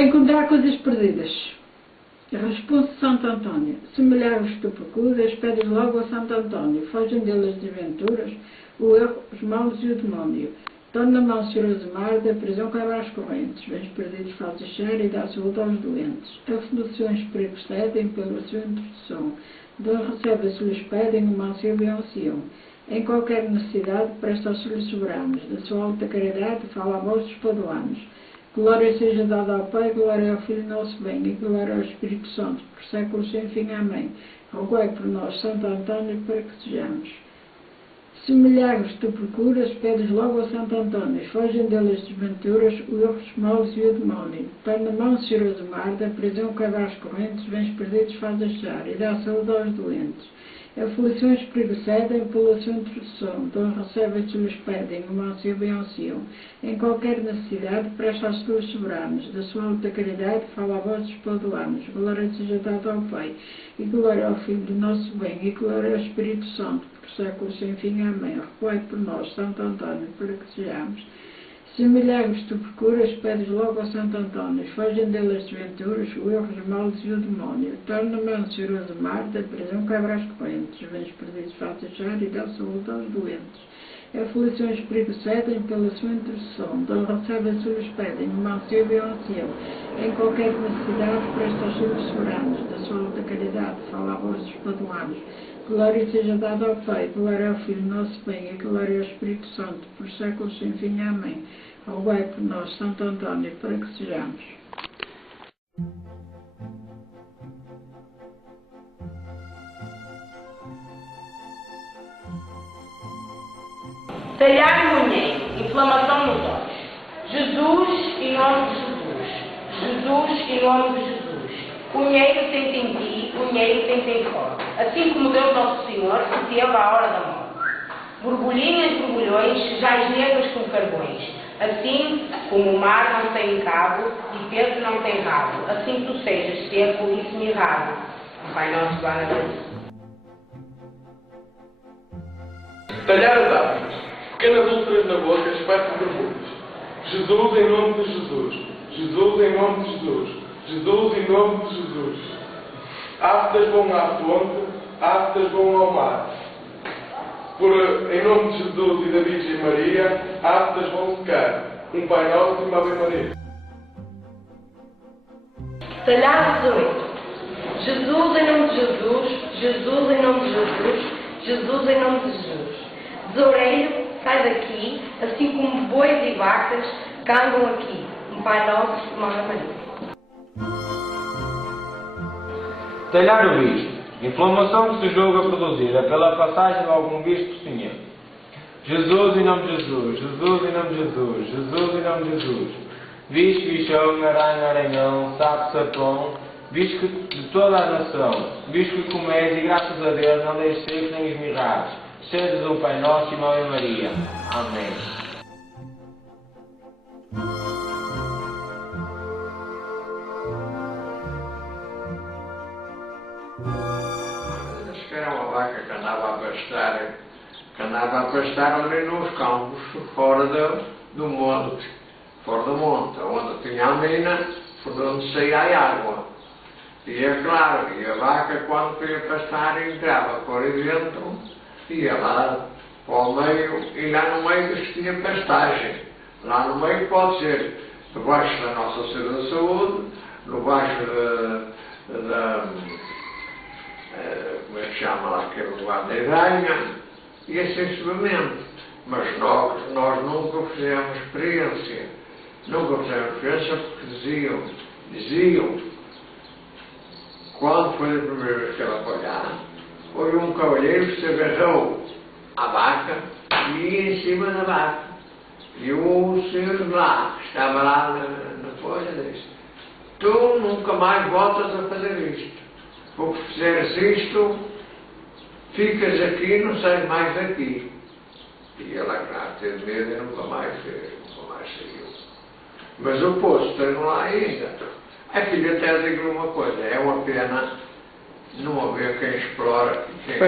Para encontrar coisas perdidas. Responde Santo Antônio. Se milhares tu procuras, pedes logo a Santo Antônio. Fogem delas desventuras, o erro, os males e o demónio. Torna mão-cheiroso mar, da prisão quebra as correntes. Bens perdidos faz achar e dá saúde aos doentes. Aflições precedem pela sua introdução. Dom recebe se lhes pedem, o mancebo e ancião. Em qualquer necessidade, presta aos filhos soberanos. Da sua alta caridade, fala a voz dos paduanos. Glória seja dada ao Pai, glória ao Filho nosso bem, e glória ao Espírito Santo, por séculos sem fim. Amém. Rogai por nós, Santo Antônio, para que sejamos. Se milagres tu procuras, pedes logo a Santo Antônio. Fogem delas desventuras, o erro, os males e o demónio. Torna mão-cheiroso mar, da prisão quebra as correntes, bens perdidos faz achar, e dá saúde aos doentes. Aflições precedem pela sua introdução, Dom recebe se lhes pedem, o mancebo e ancião. Em qualquer necessidade, presta aos teus soberanos, da sua alta caridade, fala a voz dos paduanos. Glória seja dada ao Pai, e glória ao Filho do nosso bem, e glória ao Espírito Santo, por séculos sem fim. Amém. Rogai por nós, Santo Antônio, para que sejamos. Se milagres tu procuras, pedes logo a Santo Antônio. Fogem delas desventuras, o erro, os males e o demónio. Torna mão-cheiroso mar, da prisão quebra as correntes. Bens perdidos faz achar e dá saúde aos doentes. Aflições precedem pela sua intercessão. Dom recebe se lhes pedem, o mancebo e o ancião. Em qualquer necessidade, presta aos seus soberanos. Da sua alta caridade, fala a voz dos paduanos. Glória seja dada ao Pai, glória ao Filho nosso bem, e glória ao Espírito Santo, por séculos sem fim. Amém. Rogai por nós, Santo Antônio, para que sejamos. Talhar munheiro, inflamação nos olhos. Jesus, em nome de Jesus. Jesus, em nome de Jesus. Cunheiro tenta em ti, cunheiro tenta em fora. Assim como Deus Nosso Senhor se teve à hora da morte. Borbulhinhas, borbulhões, jais negros com carvões. Assim como o mar não tem cabo e Pedro não tem rabo. Assim tu sejas seco e semirrado. Pai nosso, guarda Deus. Talhar as árvores. Pequenas úlceras na boca, espécie de borbulhas. Jesus em nome de Jesus. Jesus em nome de Jesus. Jesus em nome de Jesus. Áfidas vão à fonte, áfidas vão ao mar. Em nome de Jesus e da Virgem Maria, áfidas vão secar. Um Pai Nosso e uma Ave Maria. Talhar 18. Jesus em nome de Jesus, Jesus em nome de Jesus, Jesus em nome de Jesus. Tesoureiro, sai daqui, assim como bois e vacas que andam aqui. Um Pai Nosso e uma Ave Maria. Talhar o bispo. Inflamação que se julga produzida pela passagem de algum bispo senhor. Jesus em nome de Jesus, Jesus em nome de Jesus, Jesus em nome de Jesus. Bispo, bichão, aranha, aranhão, sapo, sapão, bispo de toda a nação, bispo que comes e graças a Deus não deixes secos nem esmirrados. Sejas um Pai Nosso e uma Ave Maria. Amém. Era uma vaca que andava a pastar ali nos campos, fora do monte, onde tinha a mina, por onde saía a água. E é claro, e a vaca quando queria pastar entrava por aí dentro, ia lá para o meio, e lá no meio tinha pastagem. Lá no meio pode ser debaixo da Nossa Senhora da Saúde, debaixo como é que chama lá aquele lugar da Iranha, e assim sucessivamente. Mas nós nunca fizemos experiência. Nunca fizemos experiência porque diziam, quando foi a primeira vez que ela foi lá, foi um cavalheiro que se agarrou à vaca e ia em cima da vaca. E o senhor lá, que estava lá na coisa, disse, tu nunca mais voltas a fazer isto. Porque se fizeres isto, ficas aqui e não sais mais daqui. E ela, claro, teve medo e nunca mais saiu. Mas o poço tem lá ainda. A filha até digo uma coisa, é uma pena não haver quem explora, quem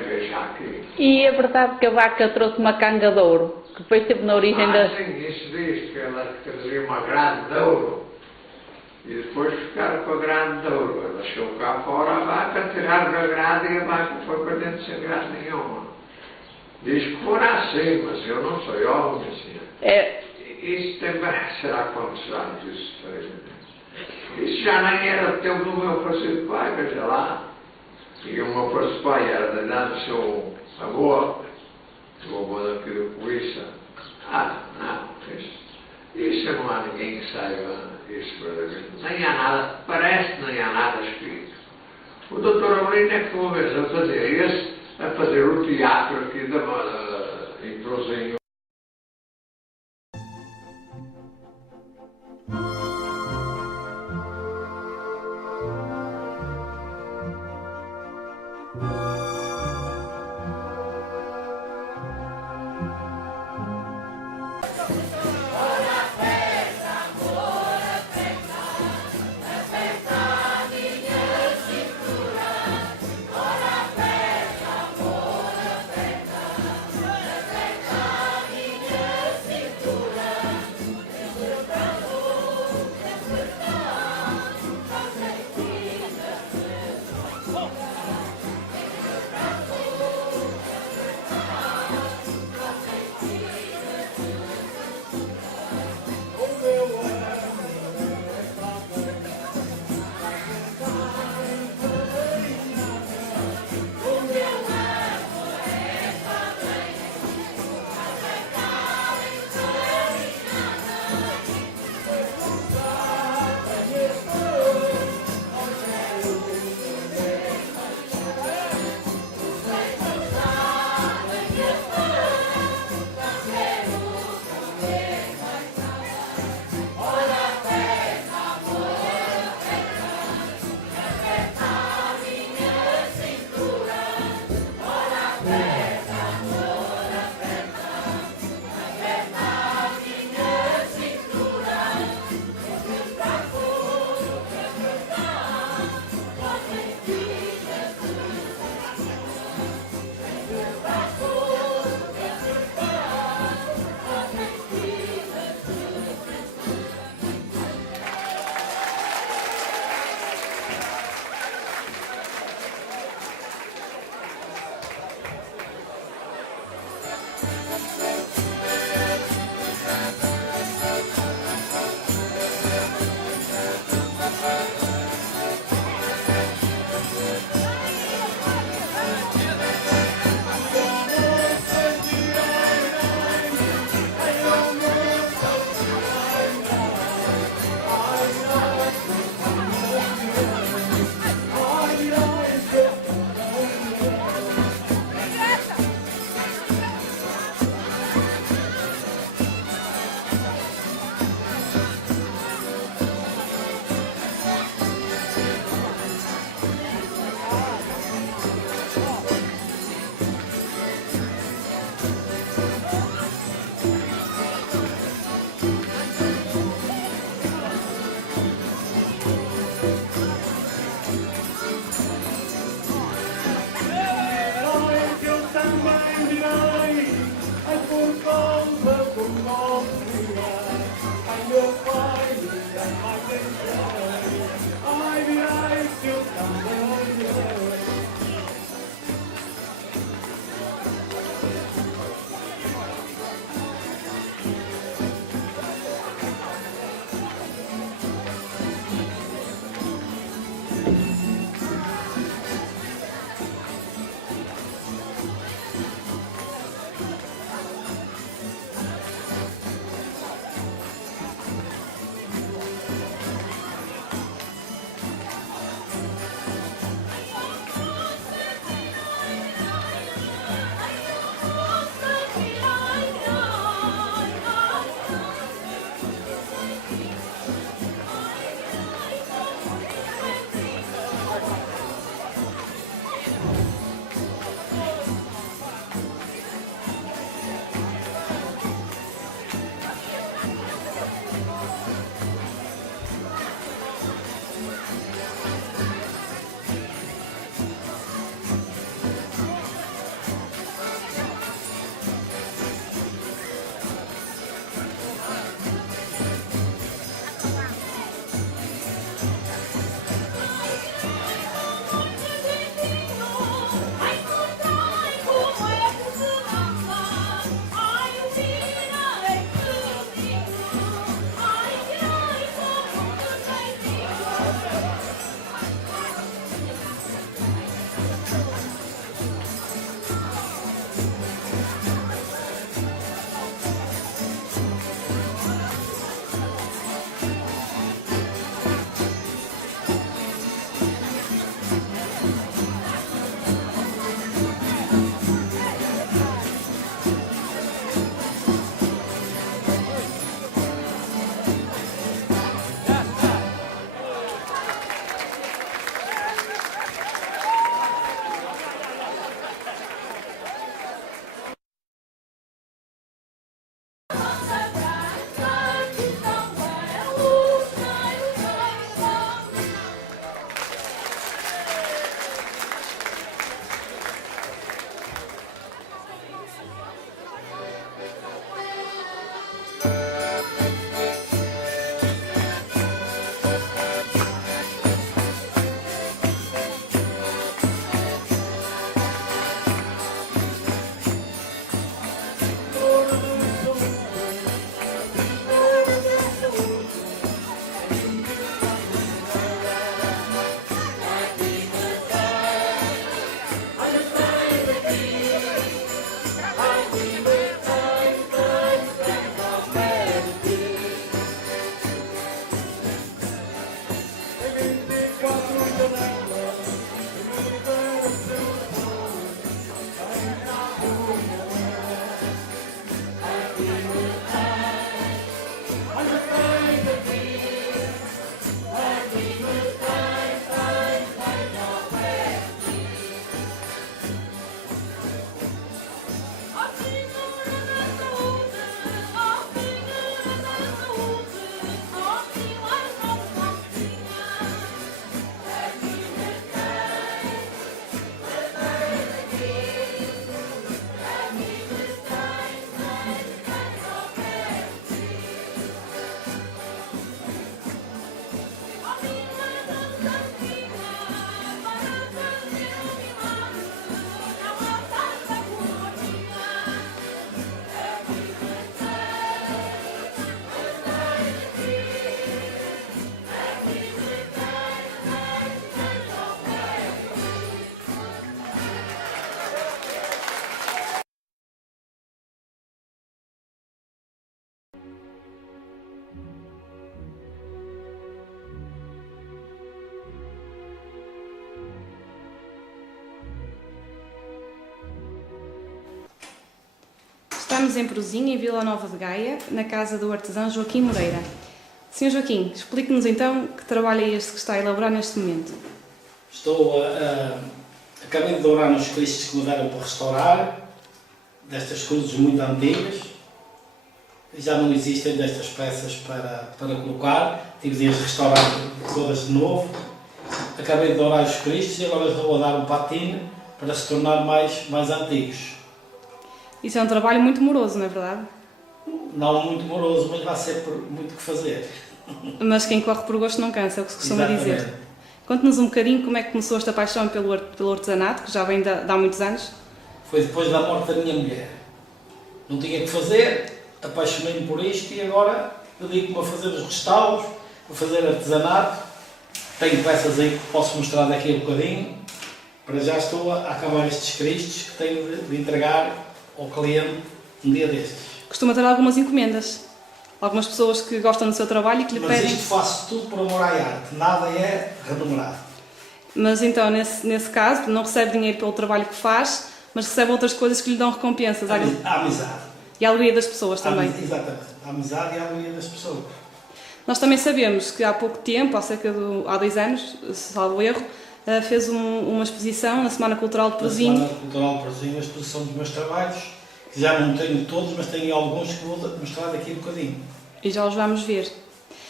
veja aqui. E é verdade que a vaca trouxe uma canga de ouro, que depois esteve na origem da... Sim, isso diz que ela trazia uma grade de ouro. E depois ficaram com a grade de ouro. Deixou cá fora a vaca, tiraram a grade e a vaca foi para dentro sem graça nenhuma. Diz que foram assim, mas eu não sou homem, assim. Isso também será quantos anos isso foi? Isso já nem era o tempo do meu falecido pai, veja lá. E o meu falecido pai era da idade do seu avô, o avô daqui do Coiça. Não, isso não há ninguém que saiba isso verdadeiramente. Nem há nada, parece que nem há nada escrito. O doutor Avelino é que uma vez a fazer o teatro aqui em Cruzeiro. Estamos em Prozinha, em Vila Nova de Gaia, na casa do artesão Joaquim Moreira. Sr. Joaquim, explique-nos então que trabalho é este que está a elaborar neste momento. Acabei de dourar nos cristos que me deram para restaurar, destas cruzes muito antigas. Já não existem destas peças para colocar, tive de as restaurar todas de novo. Acabei de dourar os cristos e agora vou dar um patine para se tornar mais antigos. Isso é um trabalho muito moroso, não é verdade? Não muito moroso, mas vai ser muito o que fazer. Mas quem corre por gosto não cansa, é o que se costuma Exatamente. dizer. Conte-nos um bocadinho como é que começou esta paixão pelo artesanato, que já vem de há muitos anos. Foi depois da morte da minha mulher. Não tinha que fazer, apaixonei-me por isto e agora dedico-me a fazer os restauros, a fazer artesanato. Tenho peças aí que posso mostrar daqui a bocadinho. Para já estou a acabar estes cristos que tenho de entregar ao cliente um dia destes. Costuma ter algumas encomendas. Algumas pessoas que gostam do seu trabalho e que lhe Mas pedem... isto faço tudo por amor à arte, nada é remunerado. Mas então, nesse caso, não recebe dinheiro pelo trabalho que faz, mas recebe outras coisas que lhe dão recompensas. A amizade. E a alegria das pessoas também. Exatamente. A amizade e a alegria das pessoas. Nós também sabemos que há pouco tempo, há 2 anos, salvo erro, fez uma exposição na Semana Cultural de Prozinho. Na Semana Cultural de Prozinho, a exposição dos meus trabalhos, que já não tenho todos, mas tenho alguns que vou mostrar daqui a bocadinho. E já os vamos ver.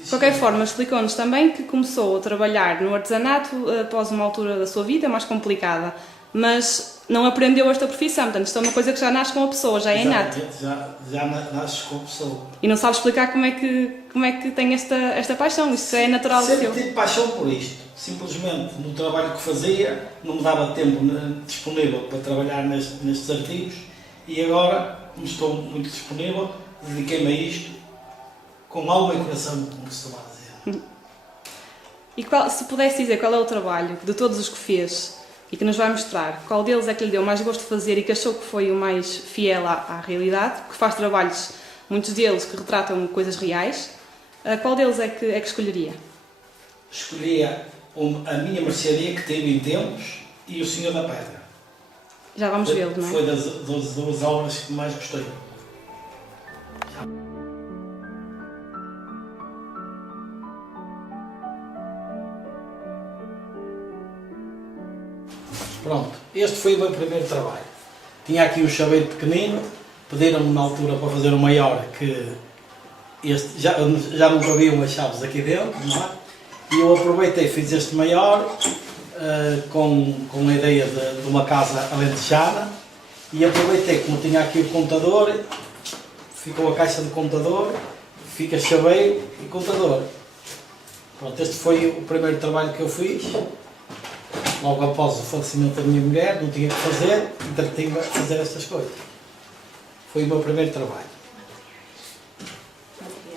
De qualquer forma, explicou-nos também que começou a trabalhar no artesanato após uma altura da sua vida mais complicada, mas não aprendeu esta profissão, portanto isto é uma coisa que já nasce com a pessoa, já é inato. Já nasce com a pessoa. E não sabe explicar como é que tem esta paixão, isto é natural do seu. Sempre tive paixão por isto, simplesmente no trabalho que fazia, não me dava tempo disponível para trabalhar nestes artigos e agora, como estou muito disponível, dediquei-me a isto com alma e coração, como se costuma dizer. E se pudesse dizer qual é o trabalho de todos os que fez e que nos vai mostrar, qual deles é que lhe deu mais gosto de fazer e que achou que foi o mais fiel à realidade, que faz trabalhos, muitos deles que retratam coisas reais, qual deles é que escolheria? Escolhia a minha mercearia que tive em tempos e o Senhor da Pedra. Já vamos vê-lo, não é? Foi das 2 obras que mais gostei. Pronto, este foi o meu primeiro trabalho. Tinha aqui um chaveiro pequenino, pediram-me na altura para fazer o maior, que este, já não cabiam as chaves aqui dentro, não é? E eu aproveitei, fiz este maior, com a ideia de uma casa alentejana, e aproveitei, como tinha aqui o contador, ficou a caixa de contador, fica chaveiro e contador. Pronto, este foi o primeiro trabalho que eu fiz. Logo após o falecimento da minha mulher, não tinha que fazer, entretinha a fazer estas coisas. Foi o meu primeiro trabalho.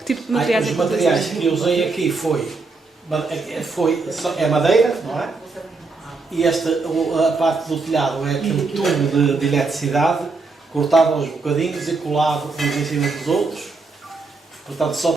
Que tipo de materiais os materiais que eu usei aqui é madeira, não é? E a parte do telhado é aquele tubo de eletricidade, cortado aos bocadinhos e colado uns em cima dos outros. Portanto, só